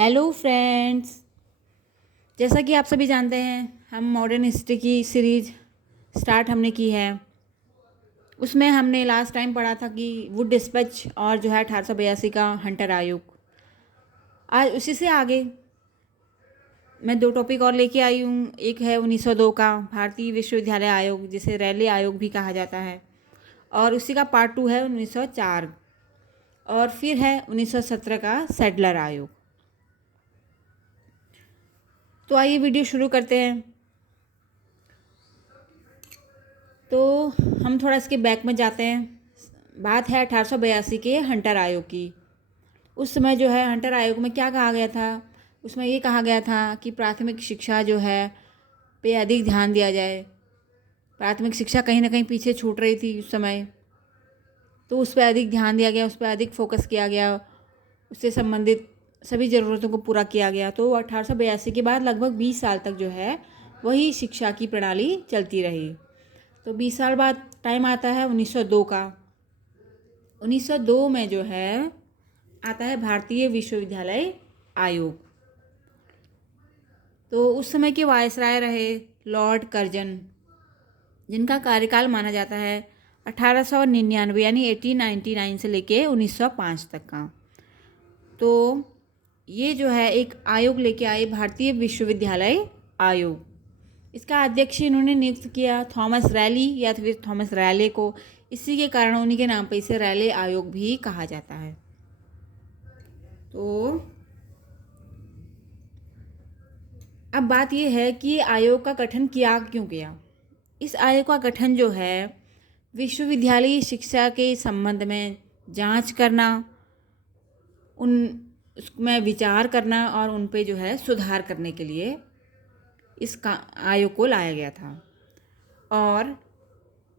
Hello friends. जैसा कि आप सभी जानते हैं, हम मॉडर्न हिस्ट्री की सीरीज स्टार्ट हमने की है। उसमें हमने लास्ट टाइम पढ़ा था कि वुड डिस्पैच और जो है 1882 का हंटर आयोग। आज उसी से आगे मैं दो टॉपिक और लेके आई हूँ। एक है 1902 का भारतीय विश्वविद्यालय आयोग, जिसे रैले आयोग भी कहा जाता है, और उसी का पार्ट 2 है 1904, और फिर है 1917 का सैडलर आयोग। तो आइए वीडियो शुरू करते हैं। तो हम थोड़ा इसके बैक में जाते हैं। बात है 1882 के हंटर आयोग की। उस समय जो है हंटर आयोग में क्या कहा गया था, उसमें ये कहा गया था कि प्राथमिक शिक्षा जो है पे अधिक ध्यान दिया जाए। प्राथमिक शिक्षा कहीं ना कहीं पीछे छूट रही थी उस समय, तो उस पर अधिक ध्यान दिया गया, उस पर अधिक फोकस किया गया, उससे संबंधित सभी ज़रूरतों को पूरा किया गया। तो 1882 के बाद लगभग 20 साल तक जो है वही शिक्षा की प्रणाली चलती रही। तो 20 साल बाद टाइम आता है 1902 का। 1902 में जो है आता है भारतीय विश्वविद्यालय आयोग। तो उस समय के वायसराय रहे लॉर्ड कर्जन, जिनका कार्यकाल माना जाता है 1899 यानी 1899 से लेके 1905 तक का। तो ये जो है एक आयोग लेके आए, भारतीय विश्वविद्यालय आयोग। इसका अध्यक्ष इन्होंने नियुक्त किया थॉमस रैली या फिर थॉमस रैले को। इसी के कारण उन्हीं के नाम पे इसे रैले आयोग भी कहा जाता है। तो अब बात यह है कि आयोग का गठन क्यों किया। इस आयोग का गठन जो है विश्वविद्यालयी शिक्षा के संबंध में जांच करना, उन उसमें विचार करना और उन पे जो है सुधार करने के लिए इस आयोग को लाया गया था। और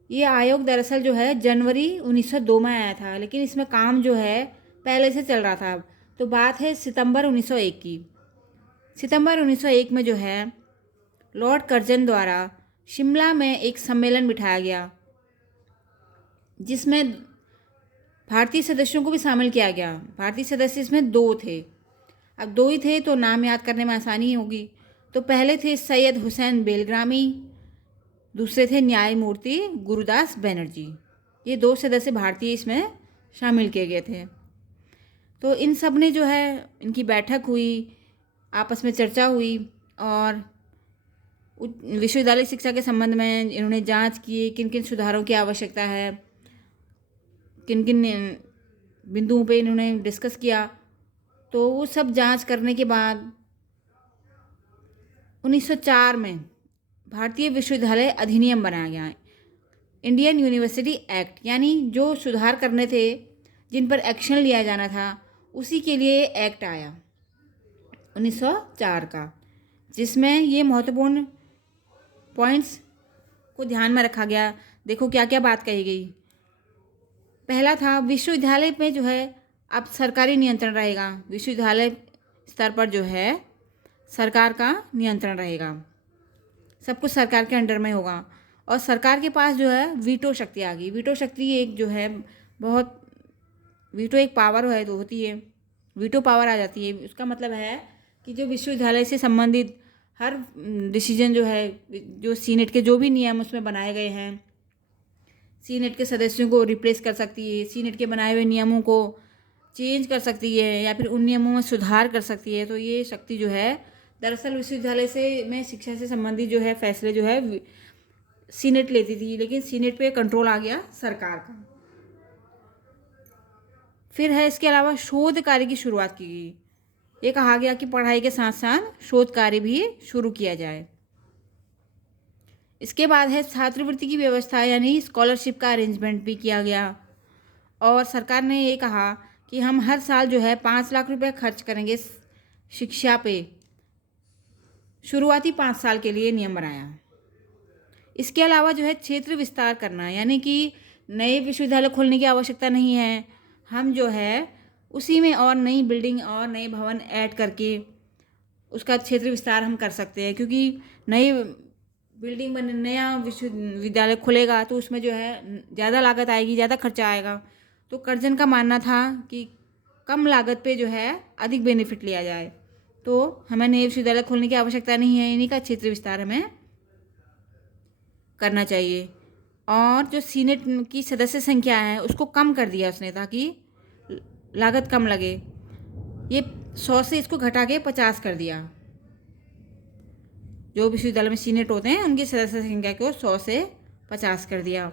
ये आयोग दरअसल जो है जनवरी 1902 में आया था, लेकिन इसमें काम जो है पहले से चल रहा था। तो बात है सितंबर 1901 की। सितंबर 1901 में जो है लॉर्ड कर्जन द्वारा शिमला में एक सम्मेलन बिठाया गया, जिसमें भारतीय सदस्यों को भी शामिल किया गया। भारतीय सदस्य इसमें 2 थे। अब 2 ही थे तो नाम याद करने में आसानी होगी। तो पहले थे सैयद हुसैन बेलग्रामी, दूसरे थे न्यायमूर्ति गुरुदास बनर्जी। ये 2 सदस्य भारतीय इसमें शामिल किए गए थे। तो इन सब ने जो है इनकी बैठक हुई, आपस में चर्चा हुई, और विश्वविद्यालय शिक्षा के संबंध में इन्होंने जांच की किन किन सुधारों की आवश्यकता है, किन किन बिंदुओं पे इन्होंने डिस्कस किया। तो वो सब जांच करने के बाद 1904 में भारतीय विश्वविद्यालय अधिनियम बनाया गया, इंडियन यूनिवर्सिटी एक्ट। यानी जो सुधार करने थे, जिन पर एक्शन लिया जाना था, उसी के लिए एक्ट आया 1904 का, जिसमें ये महत्वपूर्ण पॉइंट्स को ध्यान में रखा गया। देखो क्या क्या बात कही गई। पहला था विश्वविद्यालय में जो है अब सरकारी नियंत्रण रहेगा। विश्वविद्यालय स्तर पर जो है सरकार का नियंत्रण रहेगा, सब कुछ सरकार के अंडर में होगा। और सरकार के पास जो है वीटो शक्ति आ गई। वीटो शक्ति एक जो है बहुत, वीटो एक पावर है तो होती है, वीटो पावर आ जाती है। उसका मतलब है कि जो विश्वविद्यालय से संबंधित हर डिसीजन जो है, जो सीनेट के जो भी नियम उसमें बनाए गए हैं, सीनेट के सदस्यों को रिप्लेस कर सकती है, सीनेट के बनाए हुए नियमों को चेंज कर सकती है, या फिर उन नियमों में सुधार कर सकती है। तो ये शक्ति जो है दरअसल विश्वविद्यालय से में शिक्षा से संबंधित जो है फैसले जो है सीनेट लेती थी, लेकिन सीनेट पे कंट्रोल आ गया सरकार का। फिर है इसके अलावा शोध कार्य की शुरुआत की गई। ये कहा गया कि पढ़ाई के साथ साथ शोध कार्य भी शुरू किया जाए। इसके बाद है छात्रवृत्ति की व्यवस्था, यानी स्कॉलरशिप का अरेंजमेंट भी किया गया। और सरकार ने ये कहा कि हम हर साल जो है 5 लाख रुपए खर्च करेंगे शिक्षा पे। शुरुआती 5 साल के लिए नियम बनाया। इसके अलावा जो है क्षेत्र विस्तार करना, यानी कि नए विश्वविद्यालय खोलने की आवश्यकता नहीं है। हम जो है उसी में और नई बिल्डिंग और नए भवन ऐड करके उसका क्षेत्र विस्तार हम कर सकते हैं, क्योंकि नई बिल्डिंग बन नया विश्वविद्यालय खुलेगा तो उसमें जो है ज़्यादा लागत आएगी, ज़्यादा खर्चा आएगा। तो कर्जन का मानना था कि कम लागत पे जो है अधिक बेनिफिट लिया जाए। तो हमें नए विश्वविद्यालय खोलने की आवश्यकता नहीं है, इन्हीं का क्षेत्र विस्तार हमें करना चाहिए। और जो सीनेट की सदस्य संख्या है उसको कम कर दिया उसने, ताकि लागत कम लगे। ये 100 से इसको घटा के 50 कर दिया। जो विश्वविद्यालय में सीनेट होते हैं उनकी सदस्य संख्या को 100 से 50 कर दिया।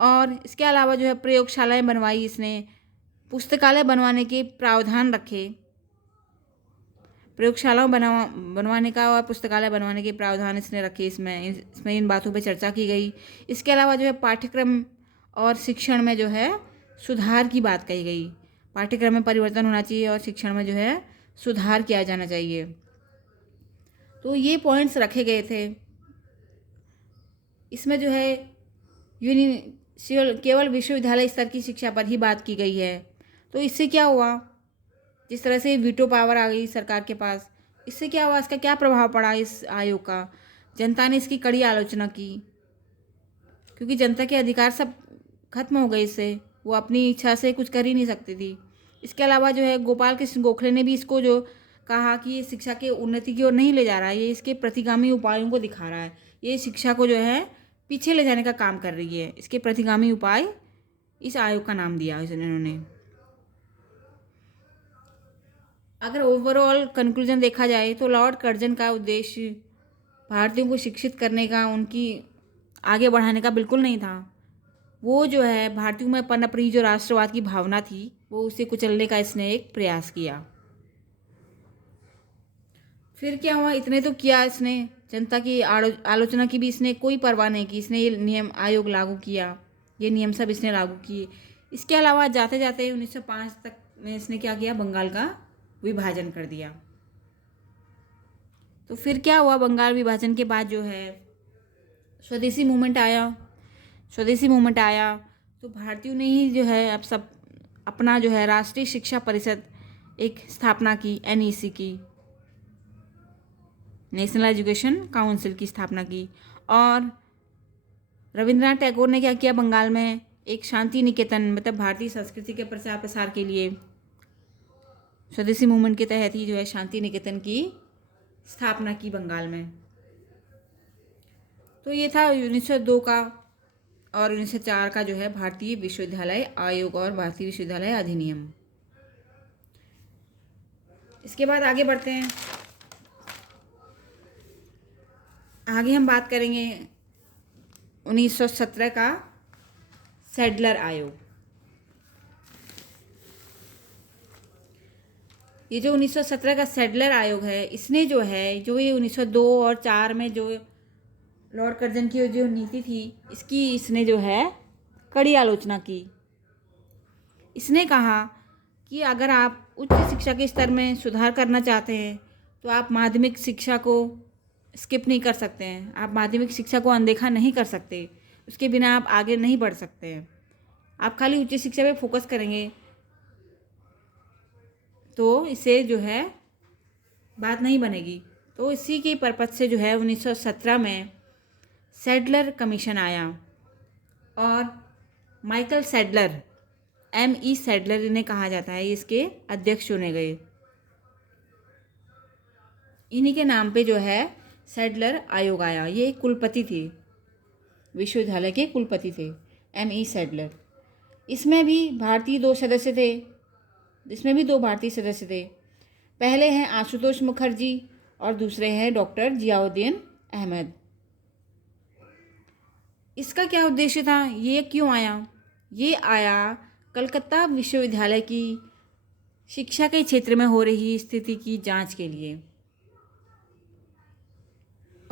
और इसके अलावा जो है प्रयोगशालाएं बनवाई इसने, पुस्तकालय बनवाने के प्रावधान रखे। प्रयोगशालाओं बनवाने का और पुस्तकालय बनवाने के प्रावधान इसने रखे। इसमें इन बातों पे चर्चा की गई। इसके अलावा जो है पाठ्यक्रम और शिक्षण में जो है सुधार की बात कही गई। पाठ्यक्रम में परिवर्तन होना चाहिए और शिक्षण में जो है सुधार किया जाना चाहिए। तो ये पॉइंट्स रखे गए थे। इसमें जो है केवल विश्वविद्यालय स्तर की शिक्षा पर ही बात की गई है। तो इससे क्या हुआ, जिस तरह से वीटो पावर आ गई सरकार के पास, इससे क्या हुआ, इसका क्या प्रभाव पड़ा इस आयोग का। जनता ने इसकी कड़ी आलोचना की, क्योंकि जनता के अधिकार सब खत्म हो गए इससे। वो अपनी इच्छा से कुछ कर ही नहीं सकती थी। इसके अलावा जो है गोपाल कृष्ण गोखले ने भी इसको जो कहा कि ये शिक्षा के उन्नति की ओर नहीं ले जा रहा है, ये इसके प्रतिगामी उपायों को दिखा रहा है। ये शिक्षा को जो है पीछे ले जाने का काम कर रही है। इसके प्रतिगामी उपाय इस आयोग का नाम दिया इन्होंने। अगर ओवरऑल कंक्लूजन देखा जाए तो लॉर्ड कर्जन का उद्देश्य भारतीयों को शिक्षित करने का, उनकी आगे बढ़ाने का बिल्कुल नहीं था। वो जो है भारतीयों में पनप रही जो राष्ट्रवाद की भावना थी, वो उसे कुचलने का इसने एक प्रयास किया। फिर क्या हुआ, इतने तो किया इसने, जनता की आलोचना की भी इसने कोई परवाह नहीं की। इसने ये नियम आयोग लागू किया, ये नियम सब इसने लागू किए। इसके अलावा जाते जाते 1905 तक में इसने क्या किया, बंगाल का विभाजन कर दिया। तो फिर क्या हुआ, बंगाल विभाजन के बाद जो है स्वदेशी मूवमेंट आया। तो भारतीयों ने ही जो है अब सब अपना जो है राष्ट्रीय शिक्षा परिषद एक स्थापना की, NEC की, नेशनल एजुकेशन काउंसिल की स्थापना की। और रविंद्रनाथ टैगोर ने क्या किया, बंगाल में एक शांति निकेतन, मतलब भारतीय संस्कृति के प्रचार प्रसार के लिए स्वदेशी मूवमेंट के तहत ही जो है शांति निकेतन की स्थापना की बंगाल में। तो ये था 1902 का और 1904 का जो है भारतीय विश्वविद्यालय आयोग और भारतीय विश्वविद्यालय अधिनियम। इसके बाद आगे बढ़ते हैं। आगे हम बात करेंगे 1917 का सैडलर आयोग। ये जो 1917 का सैडलर आयोग है, इसने जो है जो ये 1902 और 4 में जो लॉर्ड कर्जन की जो नीति थी, इसकी इसने जो है कड़ी आलोचना की। इसने कहा कि अगर आप उच्च शिक्षा के स्तर में सुधार करना चाहते हैं तो आप माध्यमिक शिक्षा को स्किप नहीं कर सकते हैं। आप माध्यमिक शिक्षा को अनदेखा नहीं कर सकते, उसके बिना आप आगे नहीं बढ़ सकते हैं। आप खाली उच्च शिक्षा पे फोकस करेंगे तो इससे जो है बात नहीं बनेगी। तो इसी के पर्पज से जो है 1917 में सैडलर कमीशन आया और माइकल सैडलर, ME सैडलर इन्हें कहा जाता है, इसके अध्यक्ष चुने गए। इन्हीं के नाम पे जो है सैडलर आयोग आया। ये कुलपति थे, विश्वविद्यालय के कुलपति थे, ME सैडलर। इसमें भी भारतीय 2 सदस्य थे, इसमें भी 2 भारतीय सदस्य थे। पहले हैं आशुतोष मुखर्जी और दूसरे हैं डॉक्टर जियाउद्दीन अहमद। इसका क्या उद्देश्य था, ये क्यों आया? ये आया कलकत्ता विश्वविद्यालय की शिक्षा के क्षेत्र में हो रही स्थिति की जांच के लिए।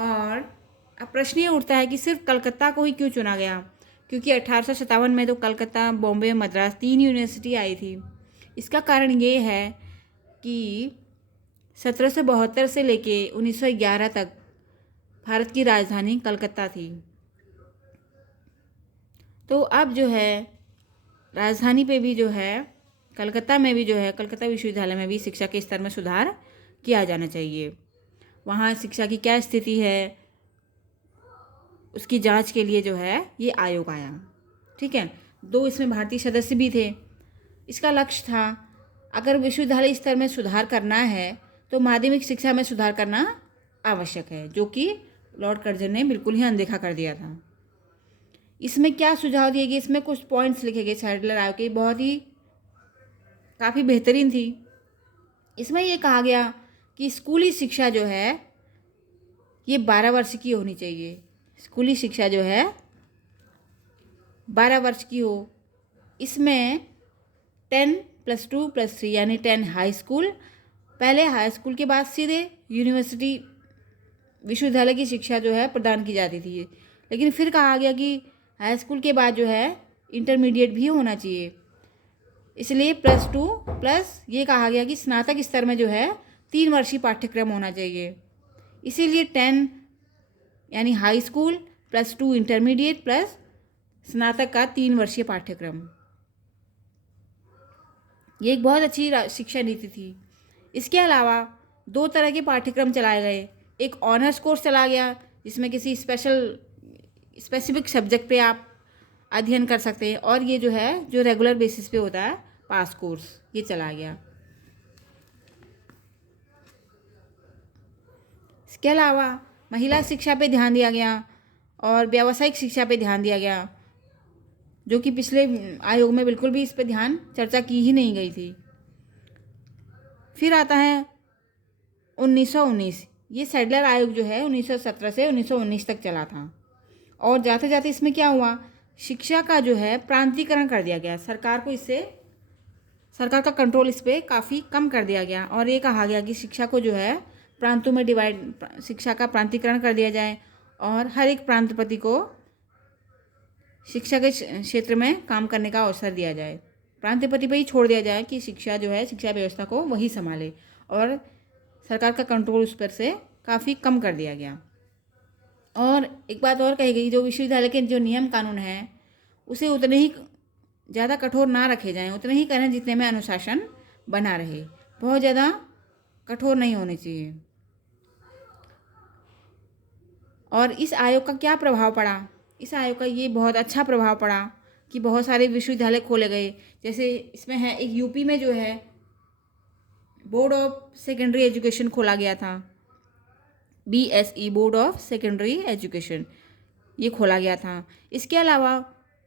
और अब प्रश्न ये उठता है कि सिर्फ कलकत्ता को ही क्यों चुना गया, क्योंकि 1857 में तो कलकत्ता, बॉम्बे, मद्रास 3 यूनिवर्सिटी आई थी। इसका कारण ये है कि 1772 से लेके 1911 तक भारत की राजधानी कलकत्ता थी। तो अब जो है राजधानी पे भी जो है कलकत्ता में भी जो है कलकत्ता विश्वविद्यालय में भी शिक्षा के स्तर में सुधार किया जाना चाहिए। वहाँ शिक्षा की क्या स्थिति है उसकी जांच के लिए जो है ये आयोग आया। ठीक है, 2 इसमें भारतीय सदस्य भी थे। इसका लक्ष्य था अगर विश्वविद्यालय स्तर में सुधार करना है तो माध्यमिक शिक्षा में सुधार करना आवश्यक है, जो कि लॉर्ड कर्जन ने बिल्कुल ही अनदेखा कर दिया था। इसमें क्या सुझाव दिए गए, इसमें कुछ पॉइंट्स लिखे गए सैडलर आयोग के, बहुत ही काफ़ी बेहतरीन थी। इसमें ये कहा गया कि स्कूली शिक्षा जो है ये 12 वर्ष की होनी चाहिए। स्कूली शिक्षा जो है 12 वर्ष की हो। इसमें 10+2+3 यानी 10 हाई स्कूल, पहले हाई स्कूल के बाद सीधे यूनिवर्सिटी विश्वविद्यालय की शिक्षा जो है प्रदान की जाती थी। लेकिन फिर कहा गया कि हाई स्कूल के बाद जो है इंटरमीडिएट भी होना चाहिए, इसलिए +2+ ये कहा गया कि स्नातक स्तर में जो है 3 वर्षीय पाठ्यक्रम होना चाहिए। इसीलिए 10 यानी हाई स्कूल +2 इंटरमीडिएट प्लस स्नातक का 3 वर्षीय पाठ्यक्रम, ये एक बहुत अच्छी शिक्षा नीति थी। इसके अलावा 2 तरह के पाठ्यक्रम चलाए गए। एक ऑनर्स कोर्स चला गया जिसमें किसी स्पेसिफिक सब्जेक्ट पे आप अध्ययन कर सकते हैं, और ये जो है जो रेगुलर बेसिस पे होता है पास कोर्स, ये चला गया। इसके अलावा महिला शिक्षा पे ध्यान दिया गया और व्यावसायिक शिक्षा पे ध्यान दिया गया, जो कि पिछले आयोग में बिल्कुल भी इस पे ध्यान चर्चा की ही नहीं गई थी। फिर आता है 1919। ये सैडलर आयोग जो है 1917 से 1919 तक चला था, और जाते जाते इसमें क्या हुआ, शिक्षा का जो है प्रांतीकरण कर दिया गया। सरकार का कंट्रोल इस पर काफ़ी कम कर दिया गया, और ये कहा गया कि शिक्षा को जो है प्रांतों में शिक्षा का प्रांतीकरण कर दिया जाए, और हर एक प्रांतपति को शिक्षा के क्षेत्र में काम करने का अवसर दिया जाए। प्रांतपति पे ही छोड़ दिया जाए कि शिक्षा जो है शिक्षा व्यवस्था को वही संभाले, और सरकार का कंट्रोल उस पर से काफ़ी कम कर दिया गया। और एक बात और कही गई, जो विश्वविद्यालय के जो नियम कानून हैं उसे उतने ही ज़्यादा कठोर ना रखे जाएं, उतने ही करें जितने में अनुशासन बना रहे, बहुत ज़्यादा कठोर नहीं होने चाहिए। और इस आयोग का क्या प्रभाव पड़ा, इस आयोग का ये बहुत अच्छा प्रभाव पड़ा कि बहुत सारे विश्वविद्यालय खोले गए। जैसे इसमें है एक यूपी में जो है बोर्ड ऑफ सेकेंडरी एजुकेशन खोला गया था, BSE board of secondary education, ये खोला गया था। इसके अलावा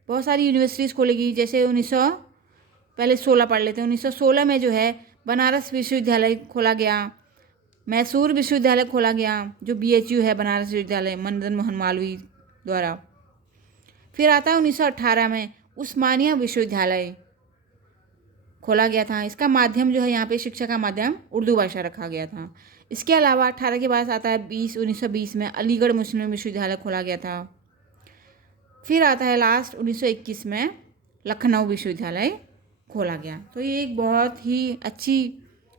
बहुत सारी यूनिवर्सिटीज़ खोली गई, जैसे 1916 पढ़ लेते हैं। 1916 में जो है बनारस विश्वविद्यालय खोला गया, मैसूर विश्वविद्यालय खोला गया, जो BHU है बनारस विश्वविद्यालय मदन मोहन मालवीय द्वारा। फिर आता है 1918 में उस्मानिया विश्वविद्यालय खोला गया था। इसका माध्यम जो है यहाँ पे शिक्षा का माध्यम उर्दू भाषा रखा गया था। इसके अलावा 18 के बाद आता है 1920 में अलीगढ़ मुस्लिम विश्वविद्यालय खोला गया था। फिर आता है लास्ट 1921 में लखनऊ विश्वविद्यालय खोला गया। तो ये एक बहुत ही अच्छी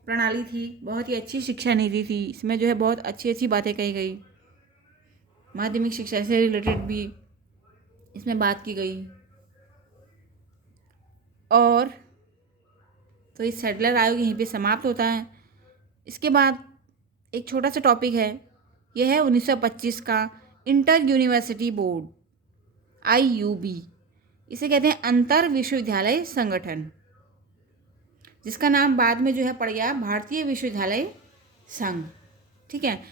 प्रणाली थी, बहुत ही अच्छी शिक्षा नीति थी। इसमें जो है बहुत अच्छी अच्छी बातें कही गई, माध्यमिक शिक्षा से रिलेटेड भी इसमें बात की गई। और तो इस सैडलर आयोग यहीं पे समाप्त होता है। इसके बाद एक छोटा सा टॉपिक है, यह है 1925 का इंटर यूनिवर्सिटी बोर्ड, IUB। इसे कहते हैं अंतर विश्वविद्यालय संगठन, जिसका नाम बाद में जो है पड़ गया भारतीय विश्वविद्यालय संघ। ठीक है,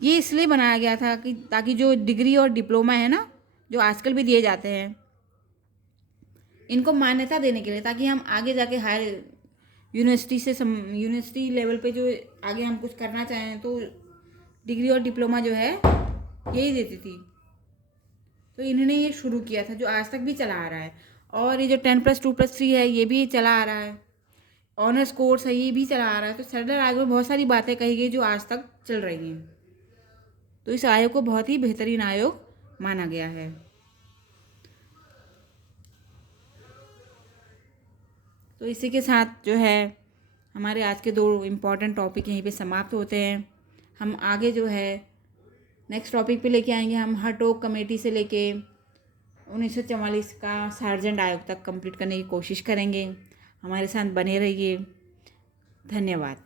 ये इसलिए बनाया गया था कि ताकि जो डिग्री और डिप्लोमा है ना, जो आजकल भी दिए जाते हैं, इनको मान्यता देने के लिए, ताकि हम आगे जाके हायर यूनिवर्सिटी लेवल पे जो आगे हम कुछ करना चाहें तो डिग्री और डिप्लोमा जो है यही देती थी। तो इन्होंने ये शुरू किया था, जो आज तक भी चला आ रहा है। और ये जो 10+2+3 है ये भी चला आ रहा है, ऑनर्स कोर्स है ये भी चला आ रहा है। तो सैडलर आयोग में बहुत सारी बातें कही गई जो आज तक चल रही हैं। तो इस आयोग को बहुत ही बेहतरीन आयोग माना गया है। तो इसी के साथ जो है हमारे आज के 2 इम्पॉर्टेंट टॉपिक यहीं पे समाप्त होते हैं। हम आगे जो है नेक्स्ट टॉपिक पे लेके आएंगे। हम हटोक कमेटी से लेके 1944 का सार्जेंट आयोग तक कंप्लीट करने की कोशिश करेंगे। हमारे साथ बने रहिए। धन्यवाद।